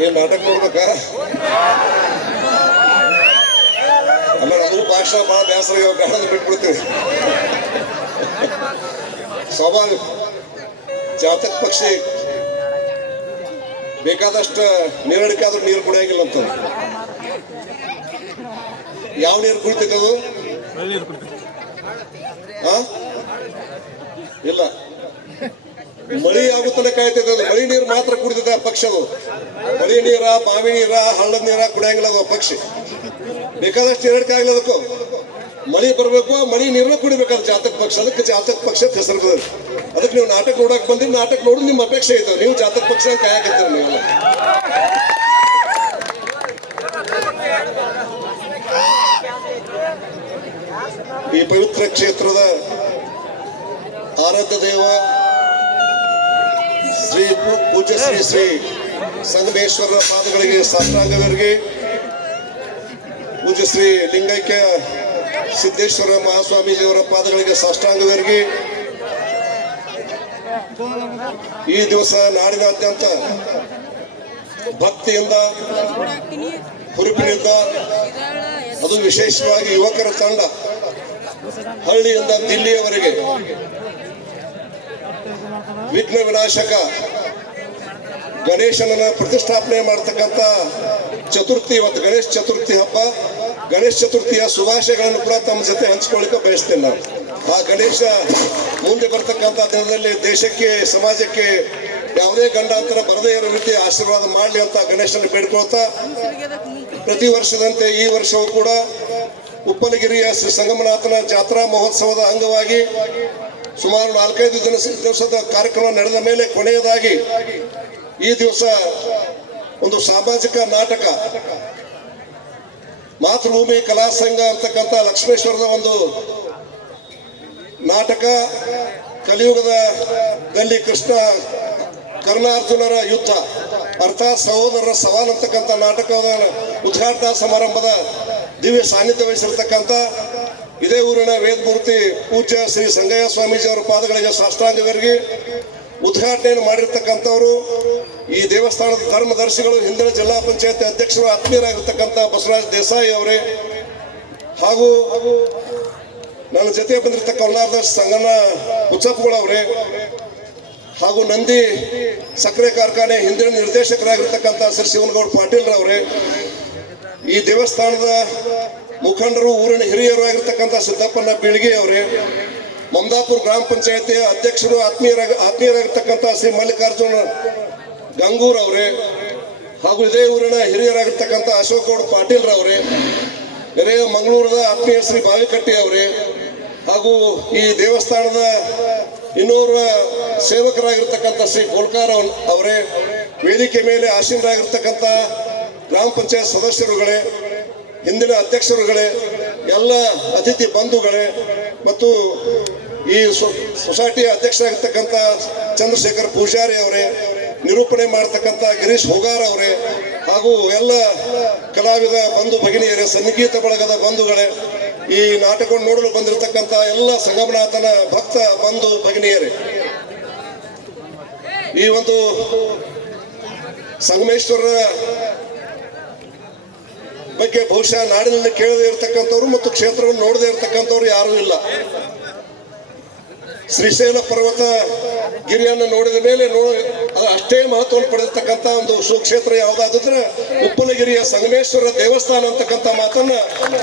ಏನ್ ನಾಟಕ ನೋಡ್ಬೇಕ ಆಮೇಲೆ ಅದು ಭಾಷಣ ಭಾಳ ಬೇಸರ ಬೇಡ ಬಿಟ್ಬಿಡ್ತೀವಿ ಸ್ವಾಭಾವಿಕ ಜಾತಕ ಪಕ್ಷಿ ಬೇಕಾದಷ್ಟು ನೀರಡಿಕೆ ಆದ್ರೂ ನೀರು ಕುಡಿಯಾಗಿಲ್ಲ ಅಂತ. ಯಾವ ನೀರು ಕುಡಿತೈತೆ ಅದು? ಇಲ್ಲ. ಮಳಿ ಆಗುತ್ತಲೇ ಕಾಯ್ತೈತೆ ಅದು. ಮಳಿ ನೀರು ಮಾತ್ರ ಕುಡಿದಿದೆ ಆ ಪಕ್ಷಿ ಅದು. ಮಳಿ ನೀರ, ಬಾವಿ ನೀರ, ಹಳ್ಳದ ನೀರ ಕುಡಿಯಂಗಿಲ್ಲ ಅದು ಪಕ್ಷಿ. ಬೇಕಾದಷ್ಟು ಎರಡಕ್ಕೆ ಅದಕ್ಕೂ. ಮಳಿ ಬರಬೇಕು ಮಳಿ ನೀರನ್ನ ಕುಡಿಬೇಕಾದ ಜಾತಕ ಪಕ್ಷ. ಅದಕ್ಕೆ ಜಾತಕ ಪಕ್ಷ ಹೆಸರು. ಅದಕ್ಕೆ ನೀವು ನಾಟಕ ನೋಡಕ್ ಬಂದಿದ್ದು ನಾಟಕ ನೋಡೋದು ನಿಮ್ಮ ಅಪೇಕ್ಷೆ ಐತೆ. ನೀವು ಜಾತಕ ಪಕ್ಷ ಕಾಯಕತ್ತೀರ ನೀವೆಲ್ಲ ಈ ಪವಿತ್ರ ಕ್ಷೇತ್ರದ ಆರಾಧ್ಯ ದೇವ ಶ್ರೀ ಪೂಜ್ಯ ಶ್ರೀ ಶ್ರೀ ಸಂಗಮೇಶ್ವರರ ಪಾದಗಳಿಗೆ ಸಾಷ್ಟಾಂಗವರಿಗೆ ಪೂಜ್ಯ ಶ್ರೀ ಲಿಂಗೈಕ್ಯ ಸಿದ್ದೇಶ್ವರ ಮಹಾಸ್ವಾಮೀಜಿಯವರ ಪಾದಗಳಿಗೆ ಸಾಷ್ಟಾಂಗವರಿಗೆ ಈ ದಿವಸ ನಾಡಿನಾದ್ಯಂತ ಭಕ್ತಿಯಿಂದ ಹುರುಪಿನಿಂದ ಅದು ವಿಶೇಷವಾಗಿ ಯುವಕರ ತಂಡ ಹಳ್ಳಿಯಿಂದ ದಿಲ್ಲಿಯವರೆಗೆ ವಿಘ್ನ ವಿನಾಶಕ ಗಣೇಶನನ್ನ ಪ್ರತಿಷ್ಠಾಪನೆ ಮಾಡತಕ್ಕಂತ ಚತುರ್ಥಿ ಇವತ್ತು, ಗಣೇಶ ಚತುರ್ಥಿ ಹಬ್ಬ. ಗಣೇಶ ಚತುರ್ಥಿಯ ಶುಭಾಶಯಗಳನ್ನು ಕೂಡ ತಮ್ಮ ಜೊತೆ ಹಂಚ್ಕೊಳ್ಳಿಕ್ಕೆ ಬಯಸ್ತೇನೆ ನಾನು. ಆ ಗಣೇಶ ಮುಂದೆ ಬರ್ತಕ್ಕಂಥ ದಿನದಲ್ಲಿ ದೇಶಕ್ಕೆ, ಸಮಾಜಕ್ಕೆ ಯಾವುದೇ ಗಂಡಾಂತರ ಬರದೇ ಇರೋ ರೀತಿ ಆಶೀರ್ವಾದ ಮಾಡಲಿ ಅಂತ ಗಣೇಶನ ಬೇಡ್ಕೊಳ್ತಾ ಪ್ರತಿ ವರ್ಷದಂತೆ ಈ ವರ್ಷವೂ ಕೂಡ ಉಪ್ಪಲಗಿರಿಯ ಶ್ರೀ ಸಂಗಮನಾಥನ ಜಾತ್ರಾ ಮಹೋತ್ಸವದ ಅಂಗವಾಗಿ ಸುಮಾರು ನಾಲ್ಕೈದು ದಿನ ದಿವಸದ ಕಾರ್ಯಕ್ರಮ ನಡೆದ ಮೇಲೆ ಕೊನೆಯದಾಗಿ ಈ ದಿವಸ ಒಂದು ಸಾಮಾಜಿಕ ನಾಟಕ. ಮಾತೃಭೂಮಿ ಕಲಾ ಸಂಘ ಅಂತಕ್ಕಂಥ ಲಕ್ಷ್ಮೇಶ್ವರದ ಒಂದು ನಾಟಕ. ಕಲಿಯುಗದ ಗಲ್ಲಿ ಕೃಷ್ಣ ಕರ್ಣಾರ್ಜುನರ ಯುದ್ಧ. ಅರ್ಥಾತ್ ಸಹೋದರರ ಸವಾಲ್ ಅಂತಕ್ಕಂಥ ನಾಟಕದ ಉದ್ಘಾಟನಾ ಸಮಾರಂಭದ ದಿವ್ಯ ಸಾನ್ನಿಧ್ಯ ವಹಿಸಿರ್ತಕ್ಕಂಥ ಇದೇ ಊರಿನ ವೇದಮೂರ್ತಿ ಪೂಜ್ಯ ಶ್ರೀ ಸಂಗಯ್ಯ ಸ್ವಾಮೀಜಿ ಅವರ ಪಾದಗಳಿಗೆ ಸಾಷ್ಟಾಂಗವರಿಗೆ ಉದ್ಘಾಟನೆಯನ್ನು ಮಾಡಿರ್ತಕ್ಕಂಥವರು. ಈ ದೇವಸ್ಥಾನದ ಧರ್ಮದರ್ಶಿಗಳು, ಹಿಂದಿನ ಜಿಲ್ಲಾ ಪಂಚಾಯತ್ ಅಧ್ಯಕ್ಷರು, ಆತ್ಮೀಯರಾಗಿರ್ತಕ್ಕಂಥ ಬಸವರಾಜ್ ದೇಸಾಯಿ ಅವರೇ. ಹಾಗೂ ನನ್ನ ಜೊತೆ ಬಂದಿರತಕ್ಕ ಉಲ್ಲಾರದ ಸಂಗನ ಉತ್ಸವಗಳವರೇ ಹಾಗೂ ನಂದಿ ಸಕ್ಕರೆ ಕಾರ್ಖಾನೆ ಹಿಂದಿನ ನಿರ್ದೇಶಕರಾಗಿರ್ತಕ್ಕಂಥ ಶ್ರೀ ಶಿವನಗೌಡ ಪಾಟೀಲ್ರವರೇ. ಈ ದೇವಸ್ಥಾನದ ಮುಖಂಡರು ಊರಿನ ಹಿರಿಯರು ಆಗಿರ್ತಕ್ಕಂಥ ಸಿದ್ದಪ್ಪನ ಬೀಳ್ಗಿ ಅವರೇ ಮಮದಾಪುರ ಗ್ರಾಮ ಪಂಚಾಯತಿಯ ಅಧ್ಯಕ್ಷರು ಆತ್ಮೀಯರ ಆತ್ಮೀಯರಾಗಿರ್ತಕ್ಕಂಥ ಶ್ರೀ ಮಲ್ಲಿಕಾರ್ಜುನ ಗಂಗೂರ್ ಅವರೇ, ಹಾಗೂ ಇದೇ ಊರಿನ ಹಿರಿಯರಾಗಿರ್ತಕ್ಕಂಥ ಅಶೋಕ್ ಗೌಡ ಪಾಟೀಲ್ ರವರೇ ಬೇರೆ ಮಂಗಳೂರದ ಆತ್ಮೀಯ ಶ್ರೀ ಬಾವಿಕಟ್ಟಿ ಅವರೇ, ಹಾಗೂ ಈ ದೇವಸ್ಥಾನದ ಇನ್ನೋರ್ವ ಸೇವಕರಾಗಿರ್ತಕ್ಕಂಥ ಶ್ರೀ ಕೋಲ್ಕಾರ ಅವರೇ, ವೇದಿಕೆ ಮೇಲೆ ಆಸೀನರಾಗಿರ್ತಕ್ಕಂಥ ಗ್ರಾಮ ಪಂಚಾಯತ್ ಸದಸ್ಯರುಗಳೇ ಹಿಂದಿನ ಅಧ್ಯಕ್ಷರುಗಳೇ, ಎಲ್ಲ ಅತಿಥಿ ಬಂಧುಗಳೇ ಮತ್ತು ಈ ಸೊಸೈಟಿ ಅಧ್ಯಕ್ಷರಾಗಿರ್ತಕ್ಕಂಥ ಚಂದ್ರಶೇಖರ್ ಪೂಜಾರಿ ಅವರೇ, ನಿರೂಪಣೆ ಮಾಡತಕ್ಕಂಥ ಗಿರೀಶ್ ಹೋಗಾರ್ ಅವರೇ ಹಾಗೂ ಎಲ್ಲ ಕಲಾವಿದ ಬಂಧು ಭಗಿನಿಯರೇ, ಸಂಗೀತ ಬಳಗದ ಬಂಧುಗಳೇ, ಈ ನಾಟಕವನ್ನು ನೋಡಲು ಬಂದಿರತಕ್ಕಂಥ ಎಲ್ಲ ಸಂಗಮನಾಥನ ಭಕ್ತ ಬಂಧು ಭಗಿನಿಯರೇ. ಈ ಒಂದು ಸಂಗಮೇಶ್ವರರ ಬಗ್ಗೆ ಬಹುಶಃ ನಾಡಿನಲ್ಲಿ ಕೇಳದೇ ಇರತಕ್ಕಂಥವ್ರು ಮತ್ತು ಕ್ಷೇತ್ರವನ್ನು ನೋಡದೆ ಇರತಕ್ಕಂಥವ್ರು ಯಾರೂ ಇಲ್ಲ. ಶ್ರೀಶೈಲ ಪರ್ವತ ಗಿರಿಯನ್ನು ನೋಡಿದ ಮೇಲೆ ನೋಡಿ ಅದು ಅಷ್ಟೇ ಮಹತ್ವವನ್ನು ಪಡೆದಿರ್ತಕ್ಕಂಥ ಒಂದು ಸುಕ್ಷೇತ್ರ ಯಾವುದಾದ್ರೆ ಉಪ್ಪಲಗಿರಿಯ ಸಂಗಮೇಶ್ವರ ದೇವಸ್ಥಾನ ಅಂತಕ್ಕಂಥ ಮಾತನ್ನ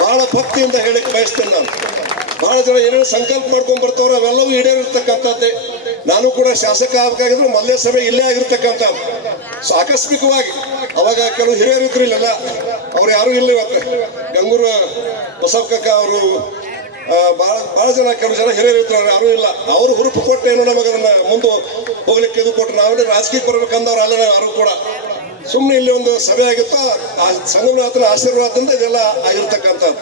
ಬಹಳ ಭಕ್ತಿಯಿಂದ ಹೇಳಿಕ್ ಬಯಸ್ತೇನೆ ನಾನು. ಬಹಳ ಜನ ಏನೇನು ಸಂಕಲ್ಪ ಮಾಡ್ಕೊಂಡ್ ಬರ್ತಾವ್ರ ಅವೆಲ್ಲವೂ ಈಡೇರಿರ್ತಕ್ಕಂಥದ್ದೇ. ನಾನು ಕೂಡ ಶಾಸಕ ಆಗಬೇಕಾಗಿದ್ರು ಮಲ್ಲೇಶ್ವರ ಸಭೆ ಇಲ್ಲೇ ಆಗಿರ್ತಕ್ಕಂಥ ಸೊ ಆಕಸ್ಮಿಕವಾಗಿ ಅವಾಗ ಕೆಲವು ಹಿರಿಯರು ಇದ್ರು ಇಲ್ಲೆಲ್ಲ. ಅವ್ರು ಯಾರು ಇಲ್ಲ ಇವತ್ತು. ಗಂಗೂರು ಬಸವಕಕ್ಕ ಅವರು ಬಹಳ ಬಹಳ ಜನ, ಕೆಲವು ಜನ ಹಿರಿಯರು ಇದ್ರು ಯಾರು ಇಲ್ಲ. ಅವರು ಹುರುಪು ಕೊಟ್ಟು ಏನು ನಮಗೆ ಅದನ್ನ ಮುಂದೆ ಹೋಗ್ಲಿಕ್ಕೆ ಇದು ಕೊಟ್ಟು ನಾವೇ ರಾಜಕೀಯ ಬರ್ಬೇಕಂದವ್ರು ಅಲ್ಲ ಯಾರು ಕೂಡ. ಸುಮ್ಮನೆ ಇಲ್ಲಿ ಒಂದು ಸಭೆ ಆಗಿತ್ತು, ಆ ಸಂಗಮನಾಥನ ಆಶೀರ್ವಾದದಿಂದ ಇದೆಲ್ಲ ಆಗಿರ್ತಕ್ಕಂಥದ್ದು.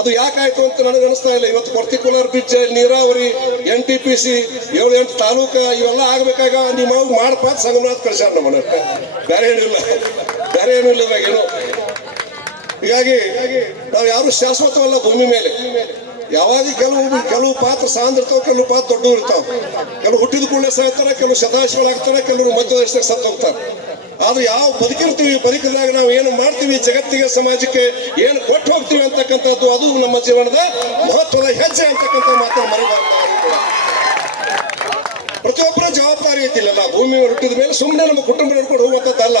ಅದು ಯಾಕಾಯ್ತು ಅಂತ ನನಗೆ ಅನಿಸ್ತಾ ಇಲ್ಲ. ಇವತ್ತು ಪರ್ಟಿಕ್ಯುಲರ್ ಬ್ರಿಡ್ಜ್ ನೀರಾವರಿ, ಎನ್ ಟಿ ಪಿ ಸಿ ಏಳು ಎಂಟು ತಾಲೂಕ, ಇವೆಲ್ಲ ಆಗ್ಬೇಕಾಗ ನಿಮ್ಮ ಮಾಡಪ್ಪ ಸಂಗಮನಾಥ್ ಕಳ್ಸ್ಯಾರ ನಮ್ಮ ಬೇರೆ ಏನಿಲ್ಲ ಬೇರೆ ಏನೂ ಇಲ್ಲ ಇವಾಗ ಏನು. ಹೀಗಾಗಿ ನಾವು ಯಾರು ಶಾಶ್ವತವಲ್ಲ ಭೂಮಿ ಮೇಲೆ. ಯಾವಾಗ ಕೆಲವು ಕೆಲವು ಪಾತ್ರ ಸಾಂದ್ರತಾವ, ಕೆಲವು ಪಾತ್ರ ದೊಡ್ಡವು ಇರ್ತಾವ. ಕೆಲವು ಹುಟ್ಟಿದ ಕೂಡಲೇ ಸಾಯ್ತಾರೆ, ಕೆಲವು ಶತಾಶಗಳಾಗ್ತಾರೆ, ಕೆಲವರು ಮಧ್ಯ ವಯಸ್ಸಿನಾಗ ಸತ್ತು ಹೋಗ್ತಾರೆ. ಆದ್ರೆ ಯಾವ ಬದುಕಿರ್ತೀವಿ ಬದುಕಿದಾಗ ನಾವು ಏನು ಮಾಡ್ತೀವಿ, ಜಗತ್ತಿಗೆ, ಸಮಾಜಕ್ಕೆ ಏನು ಕೊಟ್ಟು ಹೋಗ್ತೀವಿ ಅಂತಕ್ಕಂಥದ್ದು, ಅದು ನಮ್ಮ ಜೀವನದ ಮಹತ್ವದ ಹೆಜ್ಜೆ ಅಂತಕ್ಕಂಥ ಮಾತನ್ನು ಮರಿಬಾರ್ದು. ಪ್ರತಿಯೊಬ್ಬರ ಜವಾಬ್ದಾರಿ ಐತಿಲ್ಲ ಭೂಮಿ ಹುಟ್ಟಿದ ಮೇಲೆ ಸುಮ್ಮನೆ ನಮ್ಮ ಕುಟುಂಬ ನೋಡ್ಕೊಂಡು ಹೋಗುವಂಥದ್ದಲ್ಲ.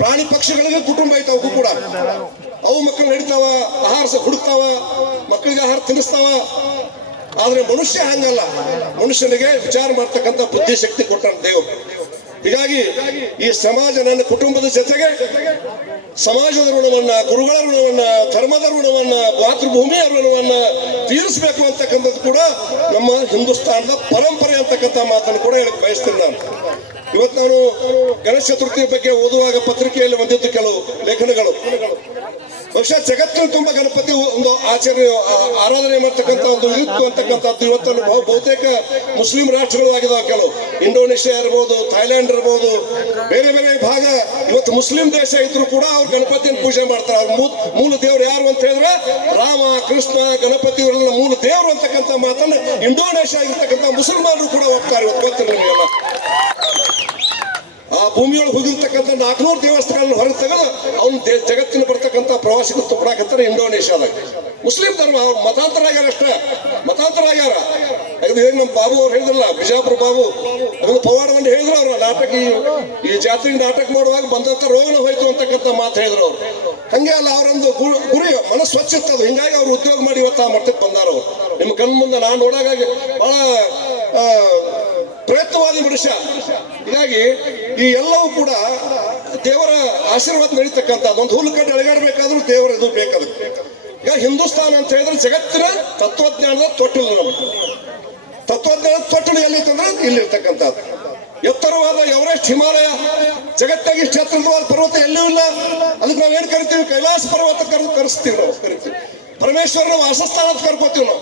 ಪ್ರಾಣಿ ಪಕ್ಷಿಗಳಿಗೆ ಕುಟುಂಬ ಐತೆ ಅವಕ್ಕೂ ಕೂಡ. ಅವು ಮಕ್ಕಳು ನಡಿತಾವ ಆಹಾರ ಹುಡುಕ್ತಾವ, ಮಕ್ಕಳಿಗೆ ಆಹಾರ ತಿನ್ನಿಸ್ತಾವ. ಆದ್ರೆ ಮನುಷ್ಯ ಹಂಗಲ್ಲ. ಮನುಷ್ಯನಿಗೆ ವಿಚಾರ ಮಾಡ್ತಕ್ಕಂಥ ಬುದ್ಧಿಶಕ್ತಿ ಕೊಟ್ಟ ದೇವರು. ಹೀಗಾಗಿ ಈ ಸಮಾಜ ನನ್ನ ಕುಟುಂಬದ ಜೊತೆಗೆ ಸಮಾಜದ ಋಣವನ್ನ, ಗುರುಗಳ ಋಣವನ್ನ, ಧರ್ಮದ ಋಣವನ್ನ, ಮಾತೃಭೂಮಿಯ ಋಣವನ್ನ ತೀರಿಸಬೇಕು ಅಂತಕ್ಕಂಥದ್ದು ಕೂಡ ನಮ್ಮ ಹಿಂದೂಸ್ತಾನದ ಪರಂಪರೆ ಅಂತಕ್ಕಂಥ ಮಾತನ್ನು ಕೂಡ ಹೇಳಕ್ ಬಯಸ್ತೀನಿ ನಾನು. ಇವತ್ತು ನಾನು ಗಣೇಶ ಚತುರ್ಥಿ ಬಗ್ಗೆ ಓದುವಾಗ ಪತ್ರಿಕೆಯಲ್ಲಿ ಬಂದಿದ್ದು ಕೆಲವು ಲೇಖನಗಳು. ಬಹುಶಃ ಜಗತ್ತಿನ ತುಂಬ ಗಣಪತಿ ಒಂದು ಆಚರಣೆ ಆರಾಧನೆ ಮಾಡ್ತಕ್ಕಂಥ ಒಂದು ಇತ್ತು ಅಂತಕ್ಕಂಥದ್ದು ಇವತ್ತನ್ನು ಬಹು- ಬಹುತೇಕ ಮುಸ್ಲಿಂ ರಾಷ್ಟ್ರಗಳು ಆಗಿದಾವೆ ಕೆಲವು. ಇಂಡೋನೇಷ್ಯಾ ಇರ್ಬೋದು ಥೈಲ್ಯಾಂಡ್ ಇರ್ಬೋದು, ಬೇರೆ ಬೇರೆ ಭಾಗ ಇವತ್ತು ಮುಸ್ಲಿಂ ದೇಶ ಇದ್ರು ಕೂಡ ಅವ್ರು ಗಣಪತಿಯನ್ನು ಪೂಜೆ ಮಾಡ್ತಾರೆ. ಅವ್ರ ಮೂಲ ದೇವರು ಯಾರು ಅಂತ ಹೇಳಿದ್ರೆ ರಾಮ, ಕೃಷ್ಣ, ಗಣಪತಿ ಇವರೆಲ್ಲ ಮೂಲ ದೇವರು ಅಂತಕ್ಕಂಥ ಮಾತನ್ನು ಇಂಡೋನೇಷ್ಯಾ ಆಗಿರ್ತಕ್ಕಂಥ ಮುಸಲ್ಮಾನರು ಕೂಡ ಹೋಗ್ತಾರೆ ಇವತ್ತು. ಗೊತ್ತಿಲ್ಲ ನಿಮಗೆಲ್ಲ. ಆ ಭೂಮಿಯೊಳಗೆ ಹೋಗಿರ್ತಕ್ಕಂಥ ನಾಲ್ಕುನೂರು ದೇವಸ್ಥಾನಗಳನ್ನ ಹೊರಗೆ ತೆಗೆದು ಅವ್ನು ಜಗತ್ತಿನ ಬರ್ತಕ್ಕಂಥ ಪ್ರವಾಸಿಗರು ತಗೊಳಕತ್ತಾರೆ ಇಂಡೋನೇಷ್ಯಾದಾಗ. ಮುಸ್ಲಿಂ ಧರ್ಮ ಅವ್ರು ಮತಾಂತರ ಆಗ್ಯಾರ ಅಷ್ಟೇ. ಮತಾಂತರ ಆಗ್ಯಾರ. ಅದು ಹೇಗೆ ನಮ್ಮ ಬಾಬು ಅವ್ರು ಹೇಳಿದ್ರಲ್ಲ ಬಿಜಾಪುರ ಬಾಬು. ಅದನ್ನು ಪವಾಡವನ್ನು ಹೇಳಿದ್ರು ಅವ್ರು ನಾಟಕ ಈ- ಈ ಜಾತ್ರೆ ನಾಟಕ ಮಾಡುವಾಗ ಬಂದಂಥ ರೋಗನ ಹೋಯ್ತು ಅಂತಕ್ಕಂಥ ಮಾತು ಹೇಳಿದ್ರು ಅವರು. ಹಂಗೆ ಅಲ್ಲ ಅವರೊಂದು ಗುರು ಮನಸ್ಸು ಸ್ವಚ್ಛ ಇರ್ತದೆ ಹಿಂಗಾಗಿ ಅವ್ರು ಉದ್ಯೋಗ ಮಾಡಿ ಇವತ್ತು ಆ ಮಟ್ಟಕ್ಕೆ ಬಂದಾರ ನಿಮ್ಮ ಕಣ್ಣು ಮುಂದೆ ನಾನು ನೋಡಾಗ ಆ, ಪ್ರಯತ್ನವಾದಿ ಮನುಷ್ಯ. ಹೀಗಾಗಿ ಈ ಎಲ್ಲವೂ ಕೂಡ ದೇವರ ಆಶೀರ್ವಾದ ನಡೀತಕ್ಕಂಥ ಒಂದು ಹುಲ್ಲು ಕಟ್ಟಿ ಅಳಗಾಡಬೇಕಾದ್ರೂ ದೇವರ ಇದು ಬೇಕಾದ ಈಗ ಹಿಂದೂಸ್ತಾನ ಅಂತ ಹೇಳಿದ್ರೆ ಜಗತ್ತಿನ ತತ್ವಜ್ಞಾನದ ತೊಟ್ಟಿಲು ನಮ್ಗೆ ತತ್ವಜ್ಞಾನದ ತೊಟ್ಟಿಲು ಎಲ್ಲಿತ್ತಂದ್ರೆ ಇಲ್ಲಿರ್ತಕ್ಕಂಥದ್ದು. ಎತ್ತರವಾದ ಎವರೆಸ್ಟ್ ಹಿಮಾಲಯ, ಜಗತ್ತಾಗಿ ಇಷ್ಟು ಎತ್ತರವಾದ ಪರ್ವತ ಎಲ್ಲೂ ಇಲ್ಲ. ಅದಕ್ಕೆ ನಾವು ಏನು ಕರಿತೀವಿ? ಕೈಲಾಸ ಪರ್ವತ ಕರ್, ಕರೆಸ್ತೀವಿ ನಾವು, ಕರಿತೀವಿ. ಪರಮೇಶ್ವರನ ವಾಸಸ್ಥಾನ ಅಂತ ಕರ್ಕೋತೀವಿ ನಾವು.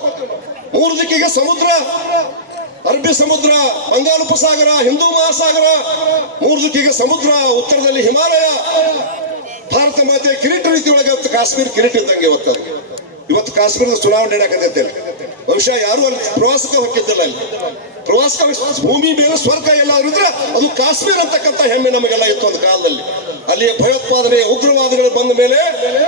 ಮೂರು ದಿಕ್ಕಿಗೆ ಸಮುದ್ರ ಅರಬ್ಬಿ ಸಮುದ್ರ ಬಂಗಾಳ ಉಪಸಾಗರ ಹಿಂದೂ ಮಹಾಸಾಗರ, ಮೂರು ದಿಕ್ಕಿಗೆ ಸಮುದ್ರ, ಉತ್ತರದಲ್ಲಿ ಹಿಮಾಲಯ ಭಾರತ ಮಾತೆಯ ಕಿರೀಟ ರೀತಿ ಒಳಗೆ ಇವತ್ತು ಕಾಶ್ಮೀರ ಕಿರೀಟ ಇದ್ದಂಗೆ ಇವತ್ತು. ಇವತ್ತು ಕಾಶ್ಮೀರದ ಚುನಾವಣೆ ನಡೆಯಕತ್ತೈತೆ. ಬಹುಶಃ ಯಾರು ಅಲ್ಲಿ ಪ್ರವಾಸಕ್ಕೆ ಹೋಗಿದ್ದಿಲ್ಲ ಅಲ್ಲಿ ಪ್ರವಾಸಕ್ಕೆ ಭೂಮಿ ಮೇಲೆ ಸ್ವರ್ಗ ಎಲ್ಲ ಇದ್ರೆ ಅದು ಕಾಶ್ಮೀರ ಅಂತಕ್ಕಂಥ ಹೆಮ್ಮೆ ನಮಗೆಲ್ಲ ಇತ್ತು ಒಂದು ಕಾಲದಲ್ಲಿ ಅಲ್ಲಿ ಭಯೋತ್ಪಾದನೆ ಉಗ್ರವಾದಿಗಳು ಬಂದ ಮೇಲೆ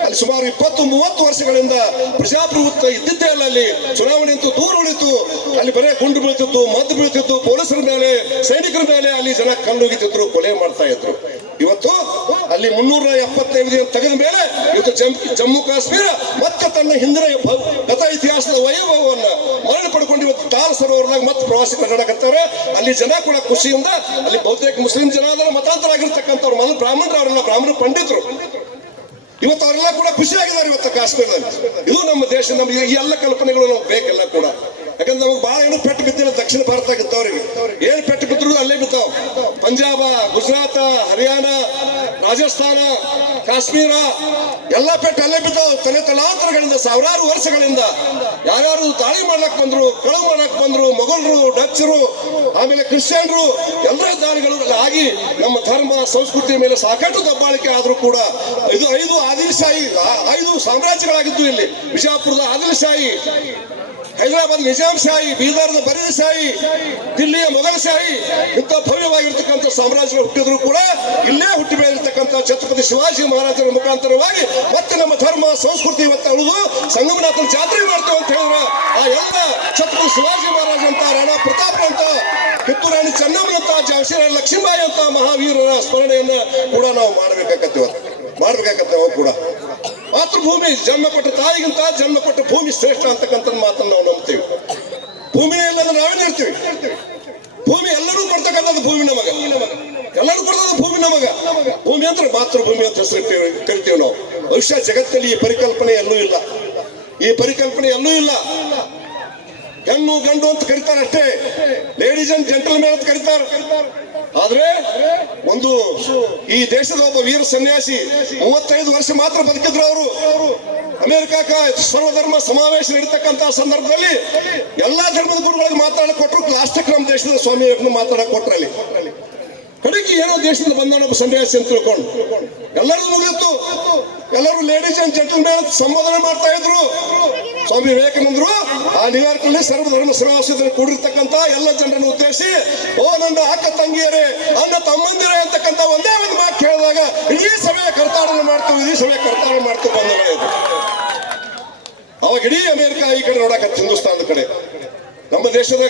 ಅಲ್ಲಿ ಸುಮಾರು ಇಪ್ಪತ್ತು ಮೂವತ್ತು ವರ್ಷಗಳಿಂದ ಪ್ರಜಾಪ್ರಭುತ್ವ ಇದ್ದಿದ್ದೇ ಅಲ್ಲ ಅಲ್ಲಿ. ಚುನಾವಣೆ ಅಂತೂ ದೂರ ಉಳಿತು. ಅಲ್ಲಿ ಬರೇ ಗುಂಡು ಬೀಳ್ತಿತ್ತು, ಮದ್ದು ಬೀಳ್ತಿತ್ತು. ಪೊಲೀಸರ ಮೇಲೆ, ಸೈನಿಕರ ಮೇಲೆ ಅಲ್ಲಿ ಜನ ಕಲ್ಲುಗಿತ್ತಿದ್ರು ಕೊಲೆ ಮಾಡ್ತಾ ಇದ್ರು. ಇವತ್ತು ಅಲ್ಲಿ ಮುನ್ನೂರ ಎಪ್ಪತ್ತೈದು ತೆಗೆದ ಮೇಲೆ ಇವತ್ತು ಜಮ್- ಜಮ್ಮು ಕಾಶ್ಮೀರ ಮತ್ತೆ ತನ್ನ ಹಿಂದಿನ ಗತ ಇತಿಹಾಸದ ವೈಭವವನ್ನ ಪಡ್ಕೊಂಡು ಇವತ್ತು ತಾಲ್ ಸರೋವರದಾಗ ಮತ್ತೆ ಪ್ರವಾಸಿ ಕನ್ನಡಕತ್ತಾರೆ ಅಲ್ಲಿ ಜನ ಕೂಡ ಖುಷಿಯಿಂದ, ಅಲ್ಲಿ ಬಹುತೇಕ ಮುಸ್ಲಿಂ ಜನ ಅದರ ಮತಾಂತರ ಆಗಿರ್ತಕ್ಕಂಥವ್ರು ಮೊದಲು ಬ್ರಾಹ್ಮಣರು, ಅವರೆಲ್ಲ ಬ್ರಾಹ್ಮಣ ಪಂಡಿತರು. ಇವತ್ತು ಅವರೆಲ್ಲ ಕೂಡ ಖುಷಿಯಾಗಿದ್ದಾರೆ ಇವತ್ತು ಕಾಶ್ಮೀರದಲ್ಲಿ. ಇದು ನಮ್ಮ ದೇಶ ನಮ್ಗೆ ಈ ಎಲ್ಲ ಕಲ್ಪನೆಗಳು ನಮ್ಗೆ ಬೇಕೆಲ್ಲ ಕೂಡ. ಯಾಕಂದ್ರೆ ನಮಗೆ ಬಹಳ ಏನು ಪೆಟ್ಟು ಬಿದ್ದಿಲ್ಲ ದಕ್ಷಿಣ ಭಾರತ ಇದ್ದವ್ರಿಗೆ ಏನ್ ಪೆಟ್ಟು ಬಿದ್ರು ಅಲ್ಲೇ ಬಿದ್ದಾವ. ಪಂಜಾಬ, ಗುಜರಾತ, ಹರಿಯಾಣ ರಾಜಸ್ಥಾನ, ಕಾಶ್ಮೀರ, ಎಲ್ಲ ಪೆಟ್ಟು ಅಲ್ಲೇ ಬಿದ್ದಾವ. ತಲೆ ತಲಾಂತರಗಳಿಂದ, ಸಾವಿರಾರು ವರ್ಷಗಳಿಂದ ಯಾರ್ಯಾರು ತಾಳಿ ಮಾಡ್ಲಕ್ ಬಂದ್ರು, ಕಳವು ಮಾಡಕ್ ಬಂದ್ರು, ಮೊಘಲರು ಡಚ್ಚರು ಆಮೇಲೆ ಕ್ರಿಶ್ಚಿಯನ್ರು ಎಲ್ಲ ದಾಳಿಗಳು ಆಗಿ ನಮ್ಮ ಧರ್ಮ ಸಂಸ್ಕೃತಿ ಮೇಲೆ ಸಾಕಷ್ಟು ದಬ್ಬಾಳಿಕೆ ಆದ್ರೂ ಕೂಡ ಇದು ಐದು ಆದಿಲ್ಶಾಹಿ ಐದು ಸಾಮ್ರಾಜ್ಯಗಳಾಗಿದ್ದು ಇಲ್ಲಿ. ಬಿಜಾಪುರದ ಆದಿಲಶಾಹಿ ಹೈದರಾಬಾದ್ ನಿಜಾಂ ಶಾಹಿ ಬೀದರ್ದ ಬರೀದ್ ಶಾಹಿ, ದಿಲ್ಲಿಯ ಮೊಘಲ್ ಶಾಹಿ, ಇಂಥ ಭವ್ಯವಾಗಿರ್ತಕ್ಕಂಥ ಸಾಮ್ರಾಜ್ಯಗಳು ಹುಟ್ಟಿದ್ರು ಕೂಡ ಇಲ್ಲೇ ಹುಟ್ಟಿ ಬೆಳೆದಿರ್ತಕ್ಕಂಥ ಛತ್ರಪತಿ ಶಿವಾಜಿ ಮಹಾರಾಜರ ಮುಖಾಂತರವಾಗಿ ಮತ್ತೆ ನಮ್ಮ ಧರ್ಮ, ಸಂಸ್ಕೃತಿ ಇವತ್ತು ಉಳಿದು ಸಂಗಮನಾಥನ ಜಾತ್ರೆ ಮಾಡ್ತೇವೆ ಅಂತ ಹೇಳಿದ್ರೆ ಆ ಎಲ್ಲ ಛತ್ರಪತಿ ಶಿವಾಜಿ ಮಹಾರಾಜ ಅಂತ, ರಾಣಾ ಪ್ರತಾಪ್ ಅಂತ ಕಿತ್ತೂರು ರಾಣಿ ಚೆನ್ನಮ್ಮನಂತ ಜಾಶಿರಾಣಿ ರಾಣಿ ಲಕ್ಷ್ಮೀಬಾಯಿ ಅಂತ ಮಹಾವೀರರ ಸ್ಮರಣೆಯನ್ನ ಕೂಡ ನಾವು ಮಾಡಬೇಕಾಗತ್ತೆ ಮಾಡ್ಬೇಕಾಗತ್ತೆ ನಾವು ಕೂಡ. ಮಾತೃಭೂಮಿ ಜನ್ಮ ಕೊಟ್ಟ ತಾಯಿಗಿಂತ ಜನ್ಮ ಕೊಟ್ಟ ಭೂಮಿ ಶ್ರೇಷ್ಠ ಅಂತಕ್ಕಂಥ ಮಾತನ್ನು ನಾವು ನಂಬ್ತೀವಿ. ಭೂಮಿನೇ ಇಲ್ಲಂದ್ರೆ ನಾವೇನ್ ಇರ್ತೀವಿ ಭೂಮಿ ಎಲ್ಲರೂ ಕೊಡ್ತಕ್ಕಂಥದ್ದು ಭೂಮಿ ನಮಗ. ಎಲ್ಲರೂ ಕೊಡ್ತದ್ದು ಭೂಮಿ ನಮಗ. ಭೂಮಿ ಅಂದ್ರೆ ಮಾತೃಭೂಮಿ ಅಂತ ಹೆಸರು ಕರಿತೀವಿ ನಾವು. ಬಹುಶಃ ಜಗತ್ತಲ್ಲಿ ಈ ಪರಿಕಲ್ಪನೆ ಎಲ್ಲೂ ಇಲ್ಲ. ಈ ಪರಿಕಲ್ಪನೆ ಎಲ್ಲೂ ಇಲ್ಲ. ಹೆಣ್ಣು ಗಂಡು ಅಂತ ಕರೀತಾರೆ ಅಷ್ಟೇ ಲೇಡೀಸ್ ಅಂಡ್ ಜೆಂಟಲ್ಮೆನ್ ಅಂತ ಕರೀತಾರೆ. ಆದ್ರೆ ಒಂದು ಈ ದೇಶದ ಒಬ್ಬ ವೀರ ಸನ್ಯಾಸಿ ಮೂವತ್ತೈದು ವರ್ಷ ಮಾತ್ರ ಬದುಕಿದ್ರು ಅವರು. ಅಮೆರಿಕಾಕ ಸರ್ವಧರ್ಮ ಸಮಾವೇಶ ನಡೀತಕ್ಕಂತಹ ಸಂದರ್ಭದಲ್ಲಿ ಎಲ್ಲಾ ಧರ್ಮದ ಗುರುಗಳಿಗೆ ಮಾತಾಡಕ್ ಕೊಟ್ಟರು ಲಾಸ್ಟಕ್ ನಮ್ಮ ದೇಶದ ಸ್ವಾಮಿ ಮಾತಾಡಕ್ ಕೊಟ್ರಲ್ಲಿ. ಕಡೆಗೆ ಏನೋ ದೇಶದಿಂದ ಬಂದ ಒಬ್ಬ ಸನ್ಯಾಸಿ ಅಂತ ತಿಳ್ಕೊಂಡು ಎಲ್ಲರೂ ಮುಗಿತ್ತು ಎಲ್ಲರೂ ಲೇಡೀಸ್ ಅಂಡ್ ಜೆಂಟಲ್ಮೆನ್ ಸಂಬೋಧನೆ ಮಾಡ್ತಾ ಇದ್ರು. ಸ್ವಾಮಿ ವಿವೇಕಾನಂದರು, ಆ ನ್ಯೂಯಾರ್ಕ್ ಸರ್ವ ಸರ್ವಧರ್ಮ ಸಮಾವೇಶದಲ್ಲಿ ಕೂಡಿರ್ತಕ್ಕಂಥ ಎಲ್ಲ ಜನರನ್ನು ಉದ್ದೇಶಿಸಿ, ಓ ನನ್ನ ಅಕ್ಕ ತಂಗಿಯರೇ ಅನ್ನ ತಮ್ಮಂದಿರೇ ಅಂತಕ್ಕಂಥ ಒಂದೇ ಒಂದು ಮಾತು ಕೇಳಿದಾಗ, ಇಡೀ ಸಭೆಯ ಕರ್ತಾಡನ ಮಾಡ್ತೀವಿ, ಇಡೀ ಸಭೆಯ ಕರ್ತಾಡನ ಮಾಡ್ತೀವಿ ಬಂದ ಅವಾಗ ಇಡೀ ಅಮೆರಿಕ ಈ ಕಡೆ ನೋಡಕ್ಕ ಹಿಂದೂಸ್ತಾನದ ಕಡೆ. ನಮ್ಮ ದೇಶದ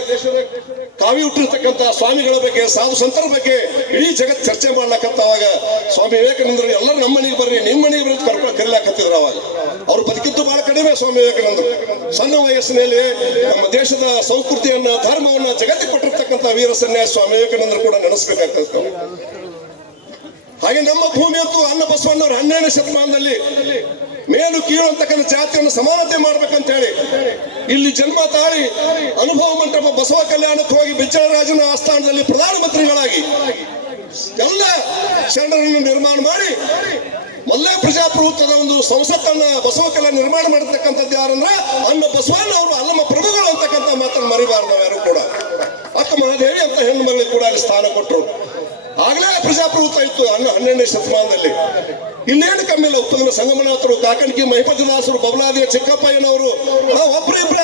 ಕಾವಿ ಹುಟ್ಟಿರ್ತಕ್ಕಂಥ ಸ್ವಾಮಿಗಳ ಬಗ್ಗೆ, ಸಾಧು ಸಂತರ ಬಗ್ಗೆ ಇಡೀ ಜಗತ್ ಚರ್ಚೆ ಮಾಡ್ಲಾಕತ್ತಾವಾಗ ಸ್ವಾಮಿ ವಿವೇಕಾನಂದರು ಎಲ್ಲರೂ ನಮ್ಮ ಮನೆಗೆ ಬರ್ರಿ ನಿಮ್ಮ ಮನೆಗೆ ಬರೋದು ಕರ್ಕೊಂಡು ಕರಿಲಾಕತ್ತಿದ್ರು ಅವಾಗ ಅವ್ರು ಬದುಕಿದ್ದು ಬಹಳ ಕಡಿಮೆ ಸ್ವಾಮಿ ವಿವೇಕಾನಂದರು ಸಣ್ಣ ವಯಸ್ಸಿನಲ್ಲಿ ನಮ್ಮ ದೇಶದ ಸಂಸ್ಕೃತಿಯನ್ನ, ಧರ್ಮವನ್ನ ಜಗತ್ತಿಗೆ ಕೊಟ್ಟಿರ್ತಕ್ಕಂಥ ವೀರ ಸ್ವಾಮಿ ವಿವೇಕಾನಂದರು ಕೂಡ ನೆನೆಸ್ಬೇಕಾಗ್ತದೆ. ಹಾಗೆ ನಮ್ಮ ಭೂಮಿ ಅಂತೂ ಅನ್ನ ಬಸವಣ್ಣವ್ರ ಹನ್ನೆರಡನೇ ಶತಮಾನದಲ್ಲಿ ಮೇಲು ಕೀಳು ಅಂತಕ್ಕಂಥ ಜಾತಿಯನ್ನು ಸಮಾನತೆ ಮಾಡ್ಬೇಕಂತ ಹೇಳಿ ಇಲ್ಲಿ ಜನ್ಮ ತಾಳಿ ಅನುಭವ ಮಂಟಪ ಬಸವ ಕಲ್ಯಾಣಕ್ಕೆ ಹೋಗಿ ಬಿಚ್ಚಳರಾಜನ ಆಸ್ಥಾನದಲ್ಲಿ ಪ್ರಧಾನಮಂತ್ರಿಗಳಾಗಿ ಎಲ್ಲ ಶರಣರನ್ನು ನಿರ್ಮಾಣ ಮಾಡಿ ಮೊದಲೇ ಪ್ರಜಾಪ್ರಭುತ್ವದ ಒಂದು ಸಂಸತ್ತನ್ನ ಬಸವ ಕಲ್ಯಾಣ ನಿರ್ಮಾಣ ಮಾಡತಕ್ಕಂಥದ್ದು ಯಾರಂದ್ರೆ ಅನ್ನ ಬಸವಣ್ಣ ಅವರು ಅಲ್ಲಮ್ಮ ಪ್ರಭುಗಳು ಅಂತಕ್ಕಂಥ ಮಾತನ್ನು ಮರಿಬಾರ್ದು ಯಾರು ಕೂಡ. ಅಕ್ಕ ಮಹಾದೇವಿ ಅಂತ ಹೆಣ್ಣು ಮಗಳಿಗೆ ಕೂಡ ಅಲ್ಲಿ ಸ್ಥಾನ ಕೊಟ್ಟರು ಆಗಲೇ ಪ್ರಜಾಪ್ರಭುತ್ವ ಇತ್ತು ಅನ್ನ ಹನ್ನೆರಡನೇ ಶತಮಾನದಲ್ಲಿ. ಇನ್ನೇನು ಕಮ್ಮಿ ಇಲ್ಲ, ಉತ್ತಮ ಸಂಗಮನಾಥರು, ಕಾಕಣಿಕೆ ಮಹಿಪತಿದಾಸರು ಬಬಲಾದಿಯ ಚಿಕ್ಕಪ್ಪಯ್ಯನವರು, ನಾವು ಒಬ್ರು ಇಬ್ರ.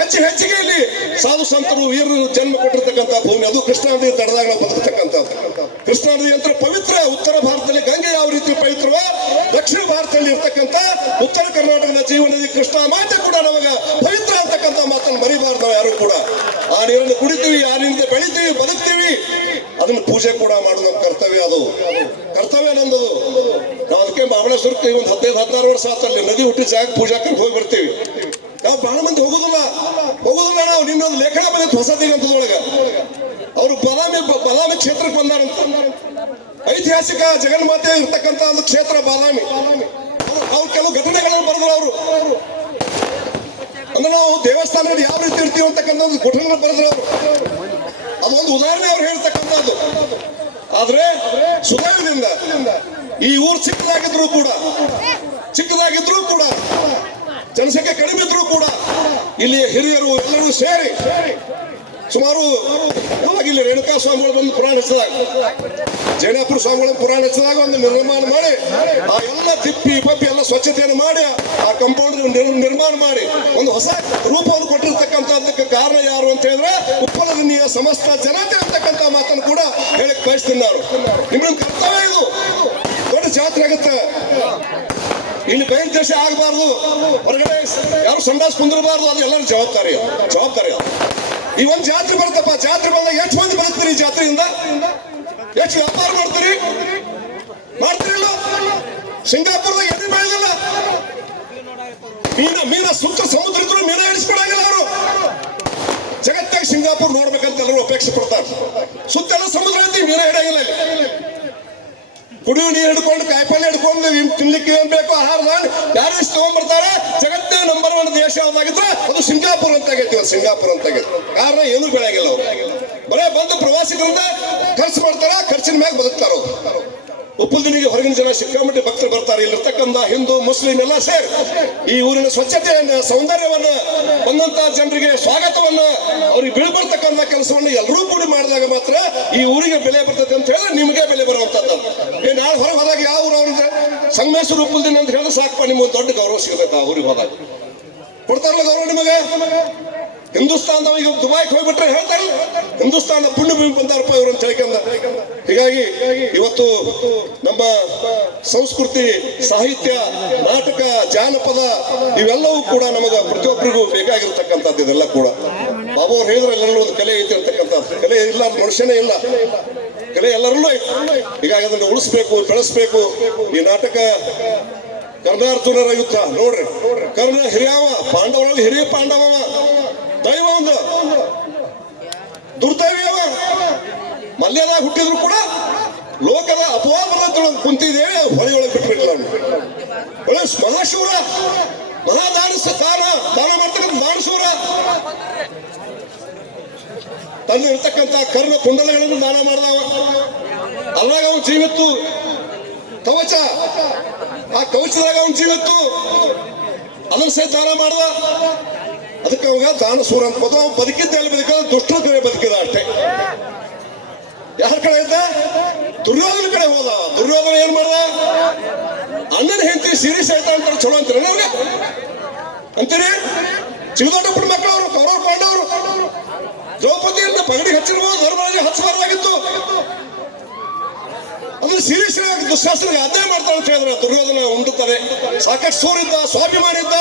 ಹೆಚ್ಚು ಹೆಚ್ಚಿಗೆ ಇಲ್ಲಿ ಸಾಧು ಸಂತರು, ವೀರರು ಜನ್ಮ ಕೊಟ್ಟಿರ್ತಕ್ಕಂಥ ಭೂಮಿ. ಅದು ಕೃಷ್ಣಾ ನದಿ ತಡದಾಗ ಬದುಕತಕ್ಕಂಥದ್ದು. ಕೃಷ್ಣಾ ನದಿ ಪವಿತ್ರ ಉತ್ತರ ಭಾರತದಲ್ಲಿ ಗಂಗೆ ಯಾವ ರೀತಿ ಪವಿತ್ರವೋ, ದಕ್ಷಿಣ ಭಾರತದಲ್ಲಿ ಇರ್ತಕ್ಕಂಥ ಉತ್ತರ ಕರ್ನಾಟಕದ ಜೀವನದಲ್ಲಿ ಕೃಷ್ಣಾ ಮಾತೆ ಕೂಡ ನಮಗ ಪವಿತ್ರ ಅಂತಕ್ಕಂಥ ಮಾತನ್ನು ಮರಿಬಾರ್ದು ಯಾರು ಕೂಡ. ಆ ನೀರನ್ನು ಕುಡಿತೀವಿ, ಆ ನೀರಿಂದ ಬೆಳಿತೀವಿ, ಬದುಕ್ತೀವಿ. ಅದನ್ನು ಪೂಜೆ ಕೂಡ ಮಾಡೋದು ನಮ್ಮ ಕರ್ತವ್ಯ ಅದು. ಕರ್ತವ್ಯ ನಂದು ನಾವು ಅದಕ್ಕೆ ಮಹಾಬಳೇಶ್ವರಕ್ಕೆ ಒಂದು ಹದಿನೈದು, ಹದಿನಾರು ವರ್ಷ ಆತಲ್ಲಿ ನದಿ ಹುಟ್ಟಿ ಜಾಗ ಪೂಜಾಕ್ಕೆ ಹೋಗಿ ಬರ್ತೀವಿ. ನಾವು ಬಹಳ ಮಂದಿ ಹೋಗುದಿಲ್ಲ. ಹೋಗುದಿಲ್ಲ ನಾವು ನಿನ್ನೊಂದು ಲೇಖನ ಬಂದಿತ್ತು ಹೊಸದಿಗೆ ಅಂತದೊಳಗ ಅವರು ಬದಾಮಿ ಬದಾಮಿ ಕ್ಷೇತ್ರಕ್ಕೆ ಬಂದಾರಂತ ಐತಿಹಾಸಿಕ ಜಗನ್ಮಾತೆ ಇರ್ತಕ್ಕಂಥ ಒಂದು ಕ್ಷೇತ್ರ ಬಾದಾಮಿ. ಅವ್ರು- ಕೆಲವು ಘಟನೆಗಳನ್ನು ಬರೆದ್ರು ಅವರು. ಅಂದ್ರೆ ನಾವು ದೇವಸ್ಥಾನಗಳು ಯಾವ ರೀತಿ ಇರ್ತೀವಿ ಅಂತಕ್ಕಂಥ ಒಂದು ಘಟನೆಗಳು ಬರೆದ್ರು ಅವರು. ಅದೊಂದು ಉದಾಹರಣೆ ಅವ್ರು ಹೇಳ್ತಕ್ಕಂಥದ್ದು. ಆದ್ರೆ ಸುದಯದಿಂದ ಈ ಊರು ಚಿಕ್ಕದಾಗಿದ್ರು ಕೂಡ ಚಿಕ್ಕದಾಗಿದ್ರು ಕೂಡ ಜನಸಂಖ್ಯೆ ಕಡಿಮೆ ಇದ್ರು ಕೂಡ ಇಲ್ಲಿಯ ಹಿರಿಯರು ಎಲ್ಲರೂ ಸೇರಿ ಸುಮಾರು ಇಲ್ಲಿ ರೇಣುಕಾ ಸ್ವಾಮಿಗಳು ಬಂದು ಪುರಾಣ ಹಚ್ಚಿದಾಗ ಜಯನಾಪುರ ಸ್ವಾಮಿಗಳು ಪುರಾಣ ಹಚ್ಚಿದಾಗ ಒಂದು ನಿರ್ಮಾಣ ಮಾಡಿ, ಆ ಎಲ್ಲ ತಿಪ್ಪಿ, ಪಪ್ಪಿ ಎಲ್ಲ ಸ್ವಚ್ಛತೆಯನ್ನು ಮಾಡಿ, ಆ ಕಂಪೌಂಡ್ ನಿರ್ಮಾಣ ಮಾಡಿ, ಒಂದು ಹೊಸ ರೂಪವನ್ನು ಕೊಟ್ಟಿರ್ತಕ್ಕಂಥದ್ದಕ್ಕೆ ಕಾರಣ ಯಾರು ಅಂತ ಹೇಳಿದ್ರೆ ಉಪ್ಪಲದನಿಯ ಸಮಸ್ತ ಜನತೆ ಅಂತಕ್ಕಂಥ ಮಾತನ್ನು ಕೂಡ ಹೇಳಕ್ ಬಯಸ್ತೀನಿ ನಾನು. ನಿಮ್ಮನ್ನ ಕರ್ತವ್ಯ ಇದು. ದೊಡ್ಡ ಜಾತ್ರೆ ಆಗುತ್ತೆ. ಇಲ್ಲಿ ಬೇರೆ ದೇಶ ಆಗಬಾರ್ದು. ಹೊರಗಡೆ ಯಾರು ಸಂಡಾಸ್ ಕುಂದಿರಬಾರ್ದು, ಅದು ಎಲ್ಲರೂ ಜವಾಬ್ದಾರಿ ಜವಾಬ್ದಾರಿ ಈ ಒಂದು ಜಾತ್ರೆ ಬರ್ತಪ್ಪ ಜಾತ್ರೆ ಬಂದಾಗ ಎಷ್ಟು ಮಂದಿ ಬದುಕ್ತೀರಿ ಜಾತ್ರೆಯಿಂದ? ಎಷ್ಟು ವ್ಯಾಪಾರ ಮಾಡ್ತೀರಿ? ಮಾಡ್ತೀರಿಲ್ಲ ಸಿಂಗಾಪುರದಾಗ ಎದೆ ಬೆಳೆದಿಲ್ಲ. ಮೀನ ಮೀನ ಸುತ್ತ ಸಮುದ್ರ ಇದ್ರು ಮೀನ ಇಳಿಸ್ಕೊಡಂಗಿಲ್ಲ ಅವರು. ಜಗತ್ತಾಗ ಸಿಂಗಾಪುರ್ ನೋಡ್ಬೇಕಂತ ಎಲ್ಲರೂ ಅಪೇಕ್ಷೆ ಪಡ್ತಾರೆ. ಸುತ್ತೆಲ್ಲ ಸಮುದ್ರ ಐತಿ ಮೀನ ಹಿಡಿಯಂಗಿಲ್ಲ ಇಲ್ಲಿ ಕುಡಿಯುವ ನೀರು ಹಿಡ್ಕೊಂಡು ಕಾಯಿಪಲ್ಲೆ ಹಿಡ್ಕೊಂಡು ತಿನ್ಲಿಕ್ಕೆ ಏನ್ ಬೇಕು ಆಹಾರ ಯಾರು ಇಷ್ಟು ತಗೊಂಡ್ಬರ್ತಾರೆ, ಜಗತ್ತೇ ನಂಬರ್ ಒನ್ ದೇಶ ಯಾವ್ದಾಗಿದ್ರೆ ಅದು ಸಿಂಗಾಪುರ್ ಅಂತ ಆಗೈತಿ ಇವತ್ತು ಸಿಂಗಾಪುರ್ ಅಂತ ಆಗೈತಿ. ಕಾರಣ ಏನು ಬೆಳೆಯಾಗಿಲ್ಲ ಅವರು. ಬರೇ ಬಂದು ಪ್ರವಾಸಿಗರಿಂದ ಖರ್ಚು ಮಾಡ್ತಾರ, ಖರ್ಚಿನ ಮ್ಯಾಗ ಬದುಕ್ತಾರ ಉಪ್ಪುದಿನಿಗೆ ಹೊರಗಿನ ಜನ ಸಿಕ್ಕಾಮಟ್ಟಿ ಭಕ್ತರು ಬರ್ತಾರೆ. ಇಲ್ಲಿರ್ತಕ್ಕಂಥ ಹಿಂದೂ, ಮುಸ್ಲಿಂ ಎಲ್ಲ ಸೇರಿ ಈ ಊರಿನ ಸ್ವಚ್ಛತೆಯನ್ನ, ಸೌಂದರ್ಯವನ್ನ ಬಂದಂತ ಜನರಿಗೆ ಸ್ವಾಗತವನ್ನ ಅವ್ರಿಗೆ ಬೀಳ್ಬರ್ತಕ್ಕಂಥ ಕೆಲಸವನ್ನು ಎಲ್ಲರೂ ಕೂಡಿ ಮಾಡಿದಾಗ ಮಾತ್ರ ಈ ಊರಿಗೆ ಬೆಲೆ ಬರ್ತದೆ ಅಂತ ಹೇಳಿದ್ರೆ ನಿಮಗೆ ಬೆಲೆ ಬರುವಂತದ್ದು ಏ, ನಾಳೆ ಹೊರಗೆ ಹೋದಾಗ ಯಾವ ಊರು ಅವ್ರಿಗೆ ಸಂಗಮೇಶ್ವರ ಉಪ್ಪುಲ್ದಿನ ಅಂತ ಹೇಳಿದ್ರೆ ಸಾಕಪ್ಪ ನಿಮ್ಗೆ ದೊಡ್ಡ ಗೌರವ ಸಿಗುತ್ತೆ ಆ ಊರಿಗೆ ಹೋದಾಗ. ಕೊಡ್ತಾರಲ್ಲ ಗೌರವ ನಿಮಗೆ? ಹಿಂದೂಸ್ತಾನದವ ಈಗ ದುಬೈಗೆ ಹೋಗ್ಬಿಟ್ರೆ ಹೇಳ್ತಾರೆ. ಹಿಂದೂಸ್ತಾನದ ಪುಣ್ಯ ಭೂಮಿ ಬಂದಾರಪ್ಪ ಇವರು ಅಂತ ಹೇಳ್ಕಂದ ಹೀಗಾಗಿ ಇವತ್ತು ನಮ್ಮ ಸಂಸ್ಕೃತಿ, ಸಾಹಿತ್ಯ, ನಾಟಕ, ಜಾನಪದ ಇವೆಲ್ಲವೂ ಕೂಡ ನಮಗ ಪ್ರತಿಯೊಬ್ಬರಿಗೂ ಬೇಕಾಗಿರ್ತಕ್ಕಂಥದ್ದು ಇದೆಲ್ಲ ಕೂಡ. ಬಾಬು ಅವ್ರು ಹೇಳಿದ್ರೆ ಎಲ್ಲರಲ್ಲೂ ಒಂದು ಕಲೆ ಐತಿ ಅಂತಕ್ಕಂಥದ್ದು. ಕಲೆ ಇಲ್ಲ ಮನುಷ್ಯನೇ ಇಲ್ಲ. ಕಲೆ ಎಲ್ಲರಲ್ಲೂ ಐತಿ. ಹೀಗಾಗಿ ಅದನ್ನು ಉಳಿಸ್ಬೇಕು, ಬೆಳೆಸ್ಬೇಕು. ಈ ನಾಟಕ ಕರ್ಣಾರ್ಜುನರ ಯುದ್ಧ, ನೋಡ್ರಿ. ಕರ್ಣ ಹಿರಿಯವ, ಪಾಂಡವರಲ್ಲಿ ಹಿರಿಯ ಪಾಂಡವವ. ದೈವ ಒಂದು ದುರ್ದೈವಿಯವ. ಮಲ್ಯದ ಹುಟ್ಟಿದ್ರು ಕೂಡ ಲೋಕದ ಅಪವಾದದ ಕುಂತಿದ್ದೇವೆ, ಹೊಳೆಯೊಳಗೆ ಬಿಟ್ಬಿಟ್ಲ ಒಳ್ಳೆ ಮಹಾಶೂರ. ಮಹಾದಾನ ದಾನ ದಾನ ಮಾಡ್ತಕ್ಕಂಥ ತನ್ನ ಇರ್ತಕ್ಕಂಥ ಕರ್ಣ ಕುಂಡಲಗಳನ್ನು ದಾನ ಮಾಡಿದವ. ಅಲ್ಲಾಗ ಅವನು ಜೀವಿತ್ತು. ಕವಚ. ಆ ಕವಚದಾಗ ಅವನು ಜೀವಿತ್ತು. ಅದನ್ನ ಸಹಿತ ದಾನ ಮಾಡ್ದ. ಅದಕ್ಕೆ ಅವಾಗ ದಾನಸೂರ ಅಂತ ಪದ ಅವ್ನು ಬದುಕಿದ್ದ ಎಲ್ಲಿ ಬದುಕಿದ? ದುಷ್ಟರ ಕಡೆ ಬದುಕಿದ ಅಷ್ಟೇ. ಯಾರ ಕಡೆ ಇದ್ದ? ದುರ್ಯೋಧನ ಕಡೆ ಹೋದ. ದುರ್ಯೋಧನ ಏನ್ ಮಾಡ್ದ? ಅಣ್ಣನ ಹೆಂಡತಿ ಸಿರಿ ಆಯ್ತಾ ಅಂತ ಚಲೋ ಅಂತೀರ ಅವ್ರಿಗೆ? ಅಂತೀರಿ? ಚಿಗದೊಡ್ಡಪ್ಪನ ಮಕ್ಕಳು ಅವರು ಕೌರವ ಪಾಂಡವರು. ದ್ರೌಪದಿಯಿಂದ ಪಗಡಿ ಹಚ್ಚಿರ್ಬೋದು, ಧರ್ಮರಾಜ ಹಚ್ಚಬಾರ್ದಾಗಿತ್ತು. ಅದು ಅದನ್ನ ಸೀರಿಯಸ್ ಆಗಿ ದುಶ್ಯಾಸನಿಗೆ ಅದೇ ಮಾಡ್ತಾಳೆ ಅಂತ ಹೇಳಿದ್ರೆ ದುರ್ಯೋಧನ ಉಂಡುತ್ತದೆ ಸಾಕಷ್ಟು ಸೂರಿದ್ದ ಸ್ವಾಭಿಮಾನ ಇದ್ದ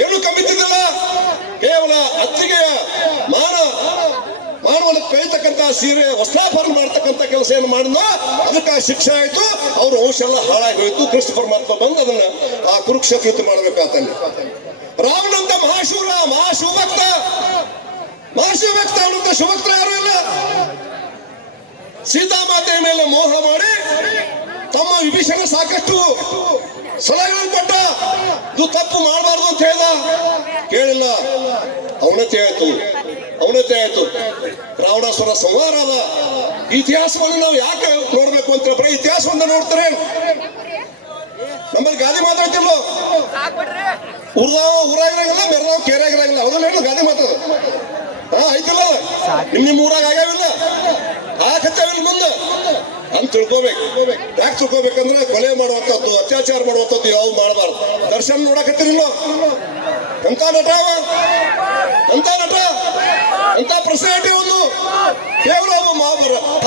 ಏನು ಕಮ್ಮಿದ್ದಿಲ್ಲ ಕೇವಲ ಅತ್ತಿಗೆಯ ಮಾನ, ಮಾನವನ ಕೈತಕ್ಕಂತ ಸೀರೆ ವಸ್ತ್ರಾಭರಣ ಮಾಡ್ತಕ್ಕಂಥ ಕೆಲಸ ಏನು ಮಾಡಿದ್ನೋ, ಅದಕ್ಕೆ ಶಿಕ್ಷೆ ಆಯ್ತು, ಅವ್ರ ವಂಶ ಎಲ್ಲ ಹಾಳಾಗಿ ಹೋಯ್ತು ಕೃಷ್ಣ ಪರಮಾತ್ಮ ಬಂದು ಅದನ್ನ ಆ ಕುರುಕ್ಷೇತ್ರ ಯುದ್ಧ ಮಾಡಬೇಕಾತಲ್ಲಿ. ರಾವಣಂತ ಮಹಾಶೂರ ಮಹಾಶಿವಭಕ್ತ ಮಹಾಶಿವಭಕ್ತ ಅವನಂತ ಶಿವಭಕ್ತ ಯಾರು ಇಲ್ಲ. ಸೀತಾಮಾತೆಯ ಮೇಲೆ ಮೋಹ ಮಾಡಿ ತಮ್ಮ ವಿಭೀಷಣ ಸಾಕಷ್ಟು ಸಲಹೆಗಳನ್ನು ಕೊಟ್ಟ ಇದು ತಪ್ಪು ಮಾಡಬಾರ್ದು ಅಂತ ಹೇಳ್ದ? ಕೇಳಿಲ್ಲ. ಅವನತೆ ಆಯ್ತು. ಅವನತೆ ಆಯ್ತು. ರಾವಣಾಸುರ ಸಂಹಾರ ಅದ. ಇತಿಹಾಸವನ್ನು ನಾವು ಯಾಕೆ ನೋಡ್ಬೇಕು ಅಂತ ಬರೀ ಇತಿಹಾಸವನ್ನ ನೋಡ್ತಾರೆ ನಮ್ಮಲ್ಲಿ ಗಾದಿ ಮಾತಾಡ್ತಿಲ್ಲ ಉರ್ದಾವ ಊರಾಗಿರಂಗಿಲ್ಲ ಕೇರೆ ಕೇರಾಗಿರಂಗಿಲ್ಲ. ಅವನಲ್ಲಿ ಹೇಳು ಗಾದಿ ಮಾತಾಡ ಹಾ, ಐತಿಲ್ಲ. ನಿಮ್ಮ ನಿಮ್ ನಿಮ್ ಊರಾಗ ಆಗ್ಯಾವಿಲ್ಲ. ಆಗತ್ತವಿಲ್ಲ ಮುಂದೆ. ಅಂತ ತಿಳ್ಕೊಬೇಕು. ಯಾಕೆ ತಿಳ್ಕೊಬೇಕಂದ್ರೆ ಕೊಲೆ ಮಾಡುವಂಥದ್ದು, ಅತ್ಯಾಚಾರ ಮಾಡುವಂಥದ್ದು ಯಾವ ಮಾಡಬಾರ್ದು. ದರ್ಶನ್ ನೋಡಕತ್ತಿರಲ್ಲ ಎಂತ ನಟ ಎಂತ ನಟ? ಎಂತ ಪರ್ಸನಾಲಿಟಿ ಒಂದು? ಕೇವಲ ಒಬ್ಬ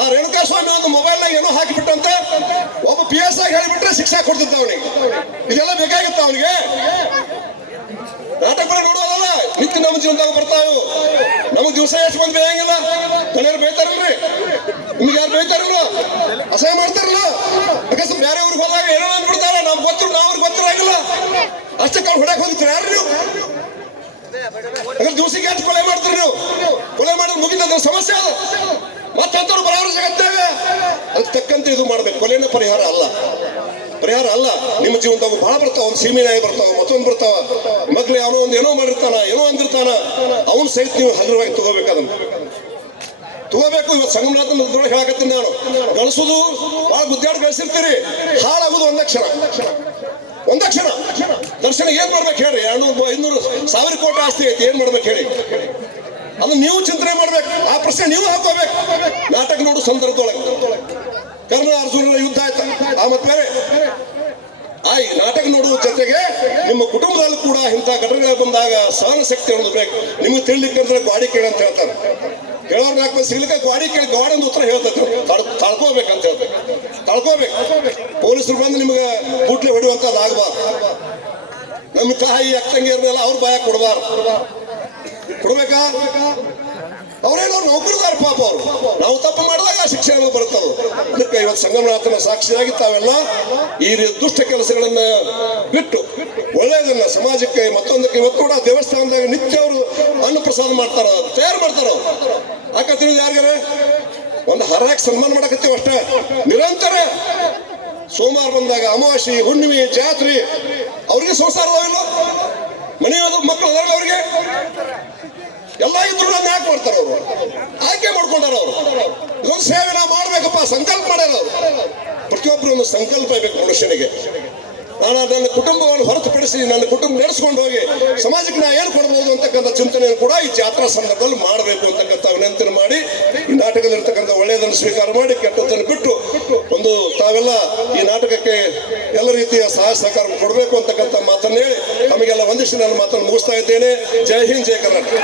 ಆ ರೇಣುಕಾ ಸ್ವಾಮಿ ಒಂದು ಮೊಬೈಲ್ನಾಗ ಏನೋ ಹಾಕಿಬಿಟ್ಟಂತೆ. ಒಬ್ಬ ಪಿ ಎಸ್ ಆಗಿ ಹೇಳಿಬಿಟ್ರೆ ಶಿಕ್ಷೆ ಕೊಡ್ತಿದ್ದ ಅವನಿಗೆ. ಇದೆಲ್ಲ ಬೇಕಾಗಿತ್ತ ಅವನಿಗೆ? ನಾಟಕ ನೋಡೋದಲ್ಲ ನಿತ್ಯ ನಮ್ಮ ಜೀವನದಾಗ ಬರ್ತಾವು ನಮಗ್ ದಿವಸ ಎಷ್ಟು ಮಂದಿ ಬೇಯಂಗಿಲ್ಲ ಮನೆಯವ್ರು ಬೈತಾರಲ್ರಿ ನಿಮ್ಗೆ ಯಾರು ಬೈತಾರಲ್ಲ ಅಸಹ್ಯ ಮಾಡ್ತಾರಲ್ಲ? ಯಾಕಂದ್ರೆ ಬೇರೆ ಊರಿಗೆ ಹೋದಾಗ ಏನೋ ಅಂದ್ಬಿಡ್ತಾರ. ನಮ್ಗೆ ಗೊತ್ತಿರು ನಾವು ಅವ್ರಿಗೆ ಗೊತ್ತಿರಂಗಿಲ್ಲ ಅಷ್ಟೇ ಅವ್ರು ಹೊಡಕ್ ಹೋಗಿರ್ತೀರ ಯಾರು ನೀವು? ಯಾಕಂದ್ರೆ ದಿವಸಕ್ಕೆ ಎಷ್ಟು ಕೊಲೆ ಮಾಡ್ತೀರಿ ನೀವು. ಕೊಲೆ ಮಾಡಿದ್ರೆ ಮುಗಿದ ಸಮಸ್ಯೆ ಅದ. ಮತ್ತಂತವ್ರು ಬರೋರು ಸಿಗತ್ತೆ ಅದಕ್ಕೆ ತಕ್ಕಂತೆ ಇದು ಮಾಡ್ಬೇಕು. ಕೊಲೆನ ಪರಿಹಾರ ಅಲ್ಲ. ಪರಿಹಾರ ಅಲ್ಲ. ನಿಮ್ಮ ಜೀವನದಾಗ ಬಹಳ ಬರ್ತಾವ. ಒಂದು ಸೀಮೆ ನಾಯಿ ಬರ್ತಾವ, ಮತ್ತೊಂದು ಬರ್ತಾವ. ಮಗ್ಳು ಅವನೋ ಒಂದು ಏನೋ ಮಾಡಿರ್ತಾನ, ಏನೋ ಅಂದಿರ್ತಾನ. ಅವನ್ ಸಹಿತ ನೀವು ಹಗುರವಾಗಿ ತಗೋಬೇಕು ತಗೋಬೇಕು ಇವತ್ತು ಸಂಗಮನಾಥನ ಇದ್ರೊಳಗೆ ಹೇಳಕತ್ತೀನಿ ನಾನು. ಗಳಿಸೋದು ಭಾಳ ಗುದ್ದಾಡಿ ಗಳಿಸಿರ್ತೀರಿ ಹಾಳಾಗುದು ಒಂದೇ ಒಂದಕ್ಷರ ಒಂದೇ ಕ್ಷಣ. ದರ್ಶನ ಏನ್ ಮಾಡ್ಬೇಕು ಹೇಳಿ ಎರಡು ಐನೂರು ಸಾವಿರ ಕೋಟಿ ಆಸ್ತಿ ಐತಿ, ಏನ್ ಮಾಡ್ಬೇಕು ಹೇಳಿ? ಅದನ್ನ ನೀವು ಚಿಂತನೆ ಮಾಡ್ಬೇಕು. ಆ ಪ್ರಶ್ನೆ ನೀವು ಹಾಕೋಬೇಕು. ನಾಟಕ ನೋಡು ಸಂದರ್ಭದೊಳಗೆ. ಕರ್ಣ ಅರ್ಜುನ ಯುದ್ಧ ಆಯ್ತು? ಆ ಮತ್ತೆ ಬೇರೆ. ಆ ಈ ನಾಟಕ ನೋಡುವ ಜೊತೆಗೆ ನಿಮ್ಮ ಕುಟುಂಬದಲ್ಲೂ ಕೂಡ ಇಂಥ ಘಟನೆಗಳು ಬಂದಾಗ ಸಹನ ಶಕ್ತಿ ಅನ್ನೋದು ಬೇಕು. ನಿಮಗೆ ತಿಳಿಲಿಕ್ಕಂದ್ರೆ ಗಾಡಿ ಕೇಳಿ ಅಂತ ಹೇಳ್ತಾರೆ. ಹೇಳೋರು ನಾಲ್ಕು ಸಿಗ್ಲಿಕ್ಕೆ ಗಾಡಿ ಕೇಳಿ ಗಾಡಂದು ಉತ್ತರ ಹೇಳ್ತೈತೆ ತಳ್ಕೋಬೇಕು ತಳ್ಕೋಬೇಕಂತ ಹೇಳ್ಬೇಕು ತಳ್ಕೋಬೇಕು. ಪೊಲೀಸರು ಬಂದು ನಿಮ್ಗೆ ಬುಟ್ಲಿ ಹೊಡಿಯುವಂಥದ್ದು ಆಗ್ಬಾರ್ದು. ನಮ್ಮ ತಾಯಿ ತಂಗಿಯರ್ನೆಲ್ಲ ಅವ್ರು ಬಾಯ ಕೊಡಬಾರ್ದು. ಕೊಡ್ಬೇಕಾ? ಅವ್ರೇನೋ ನೌಕರದಾರ ಪಾಪ ಅವರು. ನಾವು ತಪ್ಪು ಮಾಡಿದಾಗ ಶಿಕ್ಷೆ ನಮಗೆ ಬರ್ತದೆ ಅದಕ್ಕೆ ಇವತ್ತು ಸಂಗಮನಾಥನ ಸಾಕ್ಷಿಯಾಗಿ ತಾವೆಲ್ಲ ಈ ದುಷ್ಟ ಕೆಲಸಗಳನ್ನ ಬಿಟ್ಟು ಒಳ್ಳೆಯದನ್ನ ಸಮಾಜಕ್ಕೆ ಮತ್ತೊಂದಕ್ಕೆ ಇವತ್ತು ಕೂಡ ದೇವಸ್ಥಾನದಾಗ ನಿತ್ಯ ಅವರು ಅನ್ನ ಪ್ರಸಾದ ಮಾಡ್ತಾರ, ತಯಾರು ಮಾಡ್ತಾರ? ಅವ್ರು ಯಾಕೆ ತಿಳಿದು ಯಾರಿಗಾರೆ? ಒಂದು ಹರಾಕ್ ಸನ್ಮಾನ ಮಾಡಕತ್ತೀವಿ ಅಷ್ಟೇ. ನಿರಂತರ. ಸೋಮವಾರ ಬಂದಾಗ ಅಮಾವಾಸ್ಯೆ, ಹುಣ್ಣಿಮೆ, ಜಾತ್ರೆ, ಅವ್ರಿಗೆ ಸಂಸಾರ ಅದಾವಿಲ್ಲ ಮಕ್ಕಳು ಅದಾರಲ್ಲ ಅವ್ರಿಗೆ? ಎಲ್ಲ ಇದ್ರು ಯಾಕೆ ಮಾಡ್ತಾರ ಅವರು? ಆಯ್ಕೆ ಮಾಡ್ಕೊಂಡಾರ ಅವರು. ಇದೊಂದು ಸೇವೆ ನಾವು ಮಾಡ್ಬೇಕಪ್ಪ, ಸಂಕಲ್ಪ ಮಾಡ್ಯಾರ ಅವರು. ಪ್ರತಿಯೊಬ್ಬರು ಒಂದು ಸಂಕಲ್ಪ ಇರ್ಬೇಕು ಮನುಷ್ಯನಿಗೆ. ನಾನು ನನ್ನ ಕುಟುಂಬವನ್ನು ಹೊರತುಪಡಿಸಿ ನನ್ನ ಕುಟುಂಬ ನಡೆಸ್ಕೊಂಡು ಹೋಗಿ ಸಮಾಜಕ್ಕೆ ನಾ ಏನು ಕೊಡ್ಬೋದು ಅಂತಕ್ಕಂಥ ಚಿಂತನೆಯನ್ನು ಕೂಡ ಈ ಜಾತ್ರಾ ಸಂದರ್ಭದಲ್ಲಿ ಮಾಡಬೇಕು ಅಂತಕ್ಕಂಥ ವಿನಂತಿನ ಮಾಡಿ, ಈ ನಾಟಕದಲ್ಲಿರ್ತಕ್ಕಂಥ ಒಳ್ಳೆಯದನ್ನು ಸ್ವೀಕಾರ ಮಾಡಿ, ಕೆಟ್ಟದ್ದನ್ನು ಬಿಟ್ಟು ಒಂದು ತಾವೆಲ್ಲ ಈ ನಾಟಕಕ್ಕೆ ಎಲ್ಲ ರೀತಿಯ ಸಹಾಯ ಸಹಕಾರ ಕೊಡಬೇಕು ಅಂತಕ್ಕಂಥ ಮಾತನ್ನು ಹೇಳಿ ನಮಗೆಲ್ಲ ಒಂದಿಷ್ಟು ನನ್ನ ಮಾತನ್ನು ಮುಗಿಸ್ತಾ ಇದ್ದೇನೆ. ಜೈ ಹಿಂದ್, ಜೈ ಕರ್ನಾಟಕ.